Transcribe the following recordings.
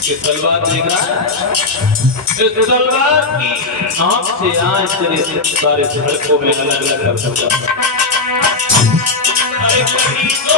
ये तलवार देखा, इस तलवार की आंख से आज तेरे सारे सड़कों में अलग अलग कर सकता। अरे कहीं तो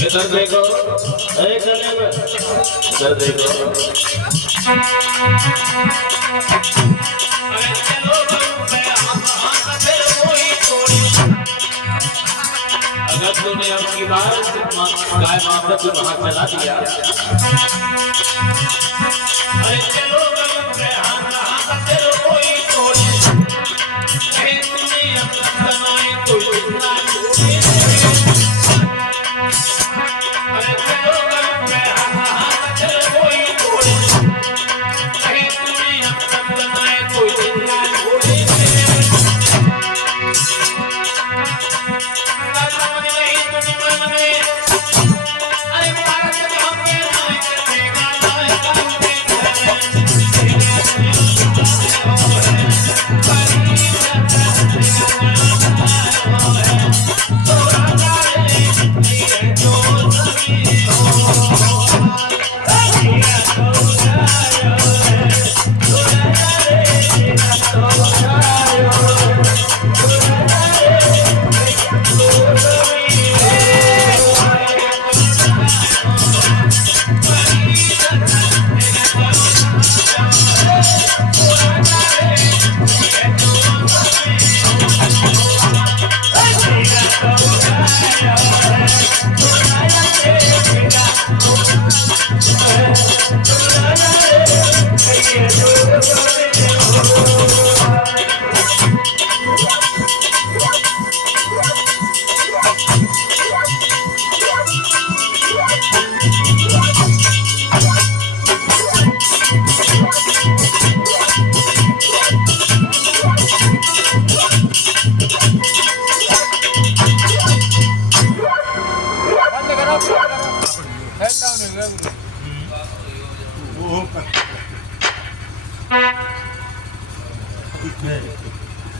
इधर देखो, इधर देखो। अगर तूने अपनी बात गाय माता को वहां चला दिया, अरे चलो कोई तोड़ी, तूने अपना बनाए तो इतना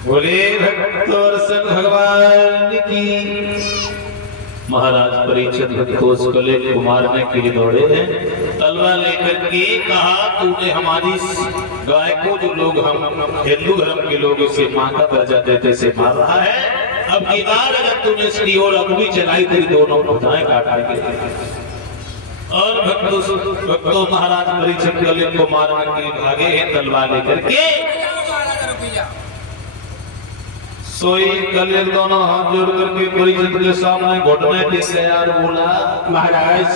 बोले भक्तवत्सल भगवान की। महाराज परीक्षित भक्तों कले को मारने के लिए दौड़े हैं, तलवार लेकर के कहा तूने हमारी गाय को, जो लोग हम हिंदू धर्म के लोग इसे माता दर्जा देते से मार रहा है, अब की बार अगर तूने इसकी ओर अग्नि चलाई तेरी दोनों भुजाएं काट देंगे। और भक्तों महाराज परीक्षित कले को मारने के लिए भागे हैं तलवार लेकर के। सोई कलियर दोनों हाथ जोड़ करके परीक्षित के सामने घुटने टेक गया और बोला, महाराज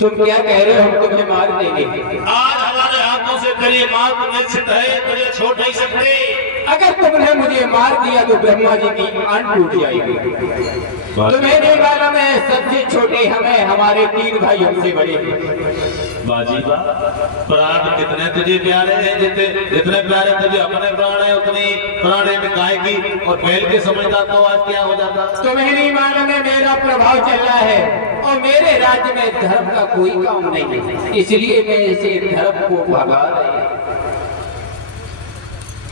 तुम क्या कह रहे हो, हम तुम्हें मार देंगे। आज हमारे हाथों से तेरी मार निश्चित है, तुझे छोड़ नहीं सकते। अगर तुमने मुझे मार दिया तो ब्रह्मा जी की आंख टूट जाएगी। तुम्हें नहीं मालूम है, सबसे छोटे हमें, हमारे 3 भाई हमसे बड़े हैं। बाजीबा प्राण कितने तुझे प्यारे हैं, जितने प्यारे तुझे अपने प्राण है उतनी प्राण है गाय की, और बैल के समझता तो आज क्या हो जाता। तुम्हें नहीं मालूम है मेरा प्रभाव चल रहा है और मेरे राज्य में धर्म का कोई काम नहीं है, इसलिए मैं इसे धर्म को भगा रही हूं।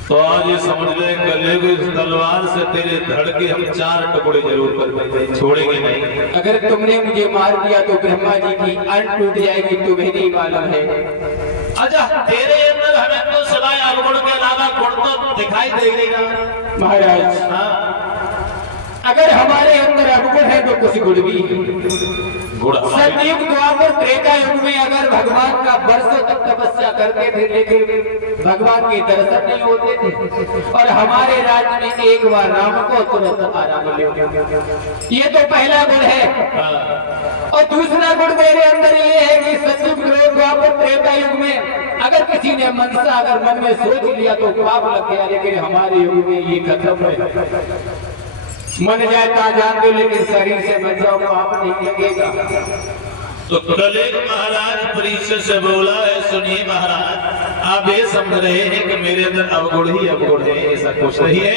तो आज ये समझ ले कलयुग इस तलवार से तेरे धड़ के हम 4 टुकड़े जरूर कर देंगे, छोड़ेंगे नहीं। अगर तुमने मुझे मार दिया तो ब्रह्मा जी की अण टूट जाएगी, तुम्हें नहीं मालूम है। अच्छा तेरे अंदर हमें तो सिवाय अवगुण के अलावा गुण तो दिखाई दे देगा महाराज। हाँ? अगर हमारे अंदर अवगुण है तो कुछ गुण भी है। सतयुग द्वापर त्रेता युग में अगर भगवान का वर्षों तक तपस्या करते थे लेकिन भगवान के दर्शन नहीं होते थे, और हमारे राज्य में एक बार राम को तुरंत आराम ले, ये तो पहला गुण है। और दूसरा गुण मेरे अंदर ये है कि सतयुग द्वापर त्रेता युग में अगर किसी ने मनसा अगर मन में सोच लिया तो पाप लग गया, लेकिन हमारे युग में ये खत्म है। मन जाए तो जान दो लेकिन शरीर से बच जाओ, पाप नहीं लगेगा। तो कलयुग महाराज परीक्षित से बोला है, सुनिए महाराज आप ये समझ रहे हैं कि मेरे अंदर अवगुण ही अवगुण है, ऐसा कुछ नहीं है।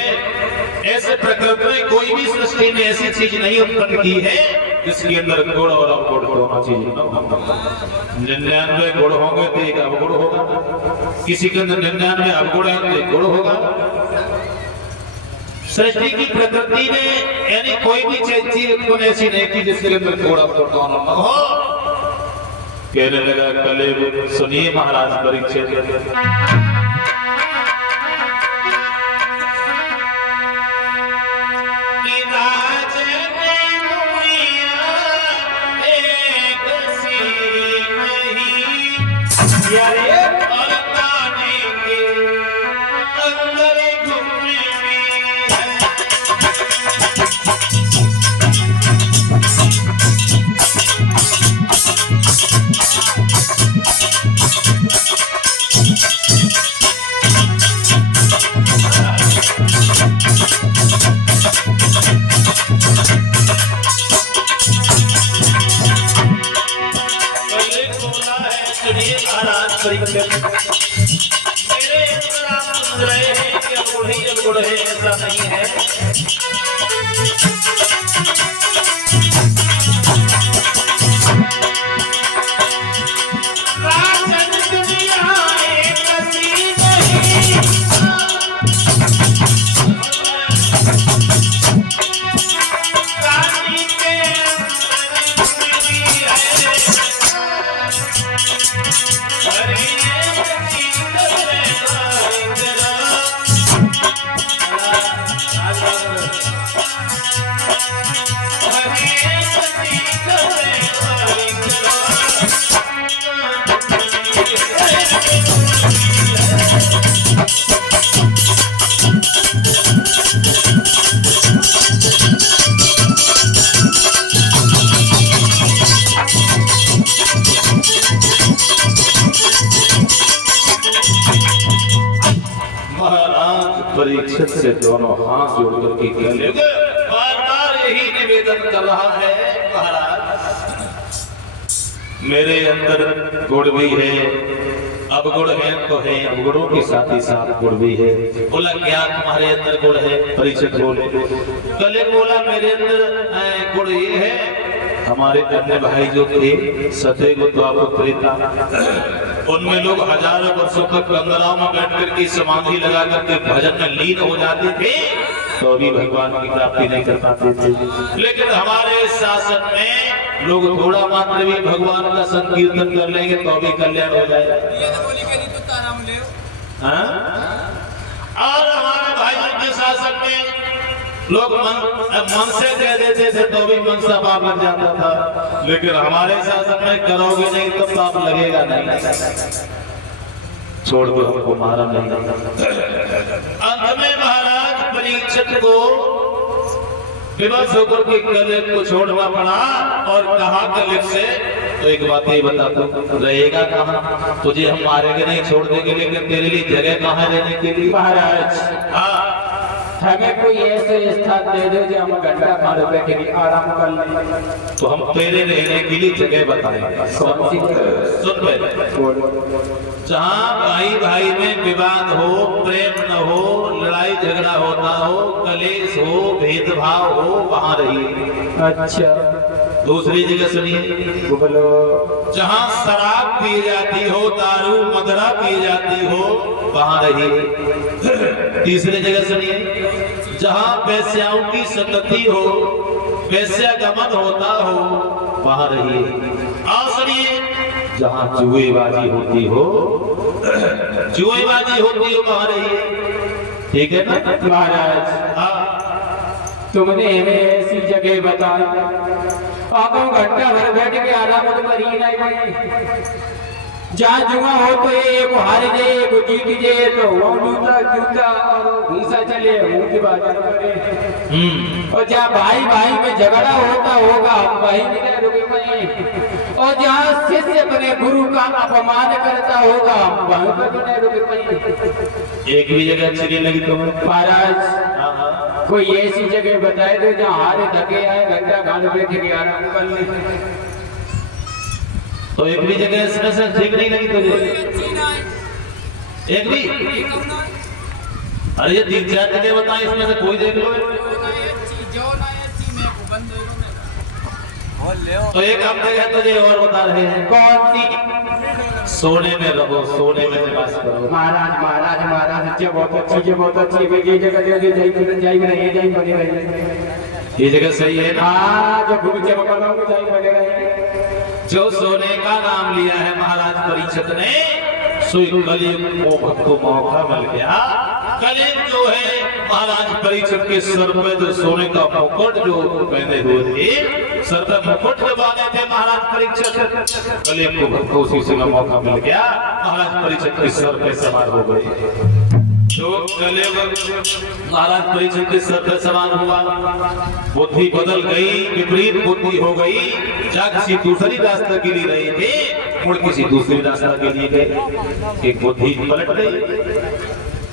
ऐसे प्रकृति में कोई भी सृष्टि ने ऐसी चीज नहीं उत्पन्न की है जिसके अंदर गुण और अवगुण दोनों चीज न हो। 99 गुण होंगे तो एक अवगुण होगा, किसी के अंदर 99 अवगुण है तो एक गुण होगा। सृष्टि की प्रकृति ने यानी कोई भी चीज उत्पन्न ऐसी नहीं की जिसके अंदर थोड़ा दोनों न हो। कहने लगा कलयुग सुनिए महाराज परीक्षित, मेरे अंदर आप समझ रहे हैं कि अवगुण ही अवगुण है, ऐसा नहीं है। परीक्षित से दोनों हाथ जोड़कर के कलयुग बार-बार यही निवेदन कर रहा है, महाराज मेरे अंदर गुण भी है, अवगुण है तो है, अवगुणों के साथ ही साथ गुण भी है। बोला क्या तुम्हारे अंदर गुण है? परीक्षित बोले, कलयुग बोला मेरे अंदर गुण ये है, हमारे अन्य भाई जो थे सतयुग द्वापर त्रेता उनमें लोग हजारों वर्षों तक गंगाराव में बैठ करके समाधि लगा करके भजन में लीन हो जाते थे तो भी भगवान की प्राप्ति नहीं कर पाते थे। लेकिन हमारे शासन में लोग थोड़ा मात्र भी भगवान का संकीर्तन कर लेंगे तो भी कल्याण हो जाएगा। और हमारे भाइयों के शासन में लोग मन से कह देते थे तो भी मन से पाप लग जाता था, लेकिन हमारे शासन में करोगे नहीं तो पाप लगेगा नहीं, छोड़ दो हमको मारा नहीं। अंत में महाराज परीक्षित को विवश होकर के कलयुग को छोड़ना पड़ा और कहा कलयुग से तो एक बात ही बता दो, रहेगा कहाँ? तुझे हम मारेंगे नहीं, छोड़ देंगे, लेकिन तेरे लिए जगह कहाँ रहने के लिए? महाराज हाँ हमें कोई ऐसे स्थान दे दो जो हम घंटा खाने बैठे के आराम कर लें। तो हम तेरे रहने के लिए जगह बताएंगे। कौन सी? सुन पहले, जहाँ भाई भाई में विवाद हो, प्रेम न हो, लड़ाई झगड़ा होता हो, कलेश हो, भेदभाव हो, वहाँ रहिए। अच्छा, दूसरी जगह सुनिए, बोलो। जहाँ शराब पी जाती हो, दारू मदरा पी जाती हो, वहाँ रहिए। तीसरी जगह सुनिए, जहाँ वेश्याओं की संगति हो, वेश्यागमन होता हो, वहाँ रहिए। और सुनिए, जहाँ जुएबाजी होती हो, जुएबाजी होती हो, वहाँ रहिए। ठीक है ना महाराज? हाँ, तुमने हमें ऐसी जगह बताई, आप हम घंटा भर बैठ के आराम तो कर ही नहीं भाई। जहाँ जुआ हो तो ये एक हार जाए, एक जीत जाए, तो वो जूता जूता और घूसा चले, मुंह की बात करे। और जहाँ भाई भाई में झगड़ा होता होगा, हम भाई नहीं रुके पाए। और जहाँ शिष्य अपने गुरु का अपमान करता होगा, हम वहीं पर नहीं रुके पाए। एक भी जगह अच्छी नहीं लगी तुम्हें? महाराज, कोई ऐसी जगह बताए दो जहाँ हारे थके आए, घंटा खाने बैठे के आराम कर ले। तो एक भी जगह इसमें से ठीक नहीं लगी तुझे? एक भी? अरे ये 3-4 जगह बताए, इसमें से कोई देख लो। तो एक हम जगह तुझे और बता रहे हैं। कौन सी? सोने में रहो, सोने में निवास करो। महाराज महाराज महाराज, अच्छा बहुत अच्छी, बहुत अच्छी। ये जगह ये जगह सही है ना? हाँ, जो घूम चमका जो सोने का नाम लिया है महाराज परीक्षित ने, सोई कलयुग को मौका मिल गया। कलयुग जो है महाराज परीक्षित के सर पे जो सोने का मुकुट जो पहने हुए थे, सर पे मुकुट लगाने थे महाराज परीक्षित। कलयुग को भक्तों उसी समय मौका मिल गया, महाराज परीक्षित के सर पे सवार हो गए। जो कलयुग महाराज परीक्षित के सर पे सवार हुआ, बुद्धि बदल गई, विपरीत बुद्धि हो गई। जा किसी दूसरी रास्ता के लिए रहे थे, मुड़ किसी दूसरी रास्ता के लिए गए, एक बुद्धि पलट गई।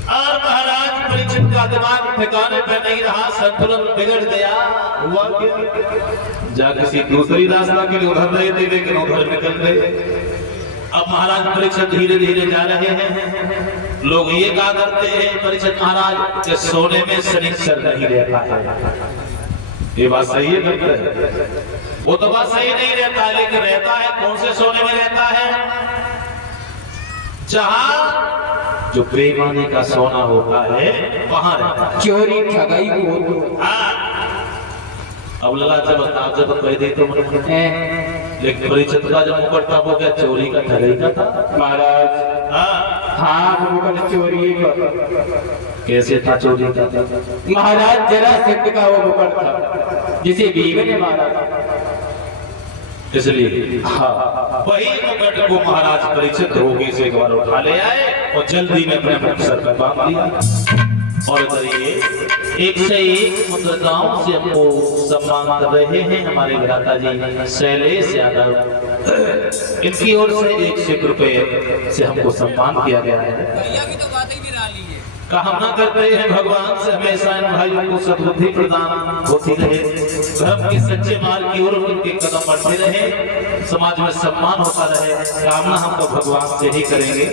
और महाराज परीक्षित का दिमाग ठिकाने पे नहीं रहा, संतुलन बिगड़ गया। हुआ क्या? जा किसी दूसरी रास्ता के लिए उधर रहे थे, लेकिन उधर निकल गए। अब महाराज परीक्षित धीरे धीरे जा रहे हैं। लोग ये कहा करते हैं परीक्षित महाराज कि सोने में शनिचर नहीं रहता है। ये बात सही है? वो तो बात सही नहीं रहता है, लेकिन रहता है। कौन से सोने में रहता है? जहाँ जो बेईमानी का सोना होता है, वहां रहता है। चोरी ठगाई को। अब लला जब कह दी तो लेकिन परीक्षित का जब मुकुट था वो क्या चोरी का ठगाई का था? महाराज हाँ, मुकुट चोरी का। कैसे था चोरी का? महाराज जरा सिद्ध का वो मुकुट था, जिसे भीम ने मारा था, इसलिए हाँ, वही मुकुट को महाराज परीक्षित रोगी से एक बार उठा ले आए और जल्दी में अपने मुख सर पर बांध दिया। और ये एक से एक मुद्राओं से हमको सम्मान कर रहे हैं हमारे भ्राता जी शैलेश यादव। इनकी ओर से 1 रुपए से हमको सम्मान किया गया है। कामना करते हैं भगवान से हमेशा इन भाइयों को सद्बुद्धि प्रदान होती रहे, धर्म के सच्चे मार्ग की ओर उनके कदम बढ़ते रहे, समाज में सम्मान होता रहे। कामना हम तो भगवान से ही करेंगे।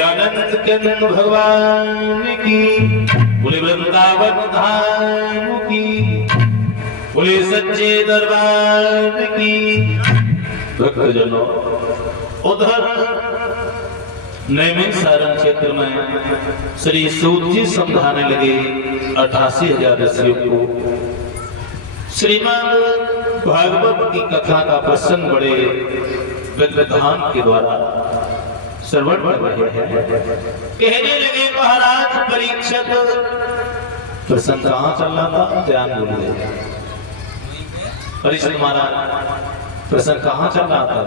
अनंत कंद भगवान की, बोले वृंदावन धाम की, बोले सच्चे दरबार की। भक्तजनों, उधर नैमिष सारण क्षेत्र में श्री सूत जी समझाने लगे 88,000 ऋषियों को। श्रीमद् भागवत की कथा का प्रसंग बड़े विद्वान के द्वारा श्रवण कर रहे हैं। कहने लगे महाराज परीक्षित, प्रसंग कहाँ चल रहा था? ध्यान बोलिए। परीक्षित महाराज, प्रसंग कहाँ चल रहा था?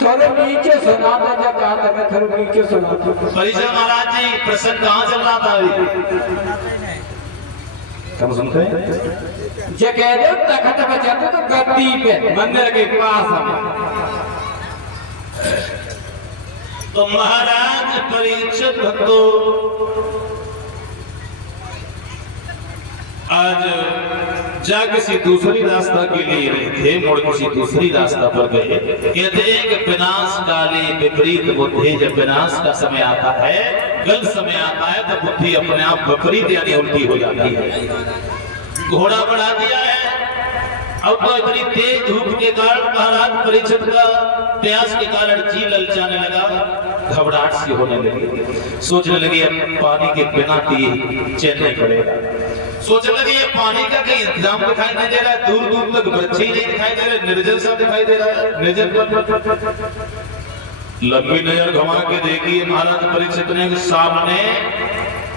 थोड़े नीचे सुना था, जब कहा था मैं थोड़े नीचे सुना था। परीक्षित महाराज जी, प्रसंग कहाँ चल रहा था अभी? कम सुनते हैं? जो कह रहे हो तखत पे जाते तो गद्दी पे मंदिर के पास हमें। तो महाराज परीक्षित भक्तों, आज जा किसी दूसरी रास्ता के लिए नहीं थे, मुड़ किसी दूसरी रास्ता पर गए। कहते हैं कि विनाश काले विपरीत बुद्धि, जब विनाश का समय आता है, गलत समय आता है, तो बुद्धि अपने आप विपरीत यानी उल्टी हो जाती है। घोड़ा बढ़ा दिया है, अब तो इतनी तेज धूप के कारण महाराज परीक्षित का प्यास के कारण जी ललचाने लगा, घबराहट सी होने लगी। सोचने लगे अब पानी के बिना पिए चैन नहीं पड़ेगा। सोचने लगे ये पानी का कहीं इंतजाम दिखाई नहीं दे रहा है, दूर दूर तक वृक्ष ही नहीं दिखाई दे रहे, निर्जल सा दिखाई दे रहा है। निर्जल लंबी नजर घुमा के देखिए महाराज परीक्षित ने सामने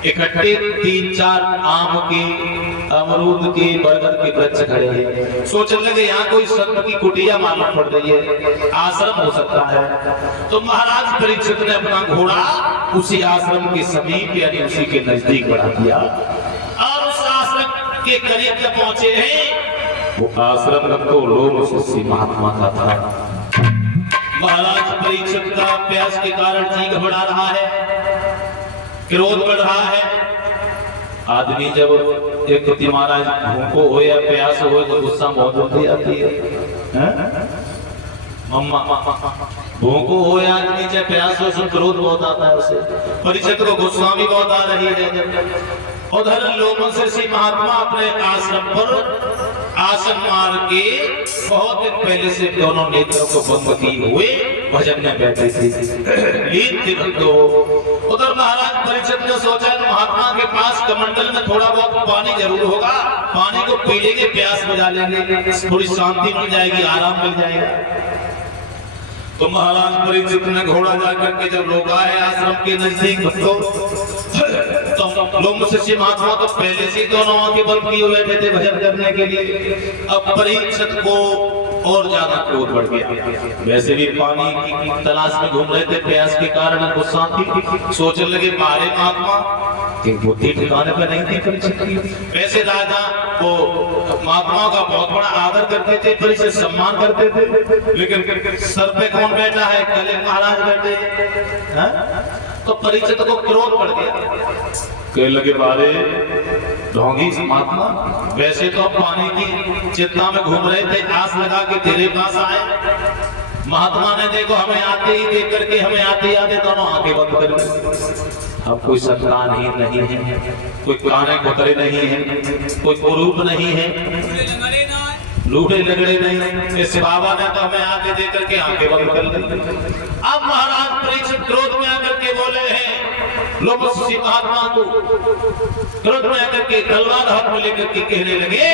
इकट्ठे 3-4 आम के, अमरूद के, बरगद के वृक्ष खड़े हैं। सोचने लगे यहाँ कोई संत की कुटिया मालूम पड़ रही है, आश्रम हो सकता है। तो महाराज परीक्षित ने अपना घोड़ा उसी आश्रम के समीप यानी उसी के नजदीक बढ़ा दिया और उस आश्रम के करीब जब पहुंचे हैं, वो आश्रम तो लोग उसी महात्मा का था। महाराज परीक्षित का प्यास के कारण जी घबरा रहा है, क्रोध बढ़ रहा है। आदमी जब एक तो महाराज भूखो हो या प्यास हो तो गुस्सा बहुत होती आती है। मम्मा भूखो हो या आदमी चाहे प्यास हो तो क्रोध बहुत आता है उसे। परीक्षित को गुस्सा भी बहुत आ रही है। उधर लोगों से श्री महात्मा अपने आश्रम पर आसन मार के बहुत दिन पहले से दोनों नेत्रों को बंद किए हुए भजन में बैठे थे। उधर महाराज परीक्षित ने सोचा महात्मा के पास कमंडल में थोड़ा बहुत पानी जरूर होगा, पानी को पी लेंगे, प्यास बुझा लेंगे, थोड़ी शांति मिल जाएगी, आराम मिल जाएगा। तो महाराज परीक्षित ने घोड़ा जाकर के जब रोका है आश्रम के नजदीक तो लोग शिष्य महात्मा तो पहले से दोनों आंखें बंद किए बैठे थे भजन करने के लिए। अब परीक्षित को और ज्यादा क्रोध बढ़ गया। वैसे भी पानी की तलाश में घूम रहे थे, प्यास के कारण गुस्सा थी। सोचने लगे मारे महात्मा की बुद्धि ठिकाने पर नहीं थी परीक्षित की। वैसे राजा वो महात्मा का बहुत बड़ा आदर करते थे, परीक्षित सम्मान करते थे, लेकिन सर पे कौन बैठा है? कले महाराज बैठे। तो परीक्षित को क्रोध बढ़ गया, कहने लगे बारे ढोंगी महात्मा, वैसे तो पानी की चिंता में घूम रहे थे, आस लगा के तेरे पास आए। महात्मा ने देखो हमें आते ही देख करके हमें आते आते दोनों आंखें बंद कर दी। अब कोई संतान ही नहीं है, कोई काने कुतरे नहीं है, कोई कुरूप नहीं है, लूटे लगड़े नहीं, इस बाबा ने तो हमें आगे दे करके आंखें बंद कर दी। अब महाराज परीक्षित क्रोध में आकर के बोले हैं, लोग उसी महात्मा को क्रोध में आकर के तलवार हाथ में लेकर के कहने लगे,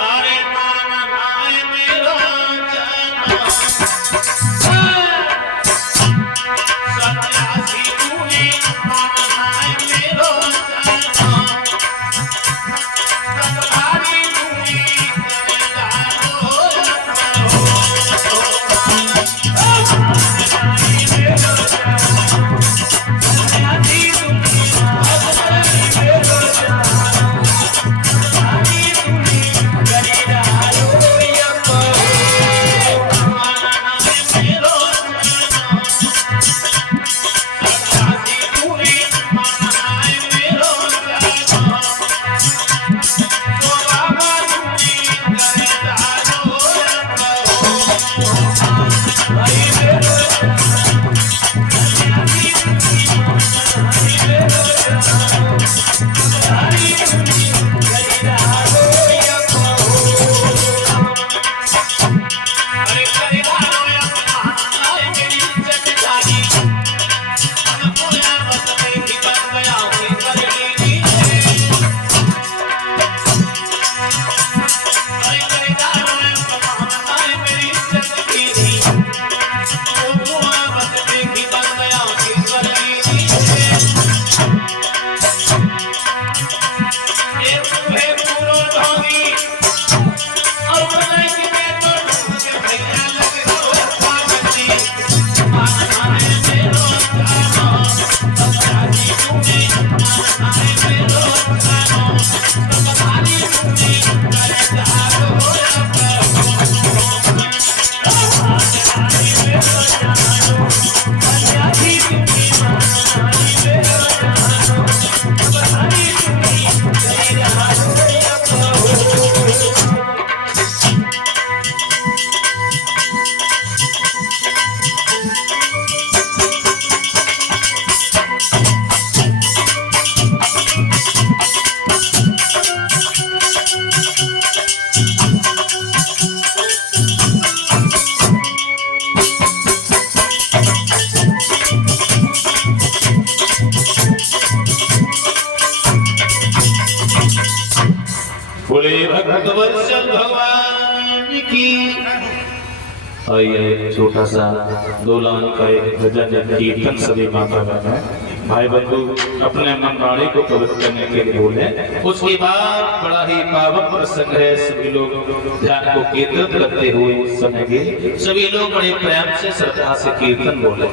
अरे माना नाय मेरा जाना सन्यासी तूने माना नाय मेरा बोले भक्त वत्सल भगवान की। आइए छोटा सा 2 लाइन का एक भजन कीर्तन सभी माता बहन भाई बंधु अपने मन वाणी को पवित्र करने के लिए बोले। उसके बाद बड़ा ही पावन प्रसंग है, सभी लोग ध्यान को कीर्तन करते हुए उस समय के सभी लोग बड़े प्रेम से श्रद्धा से कीर्तन बोले।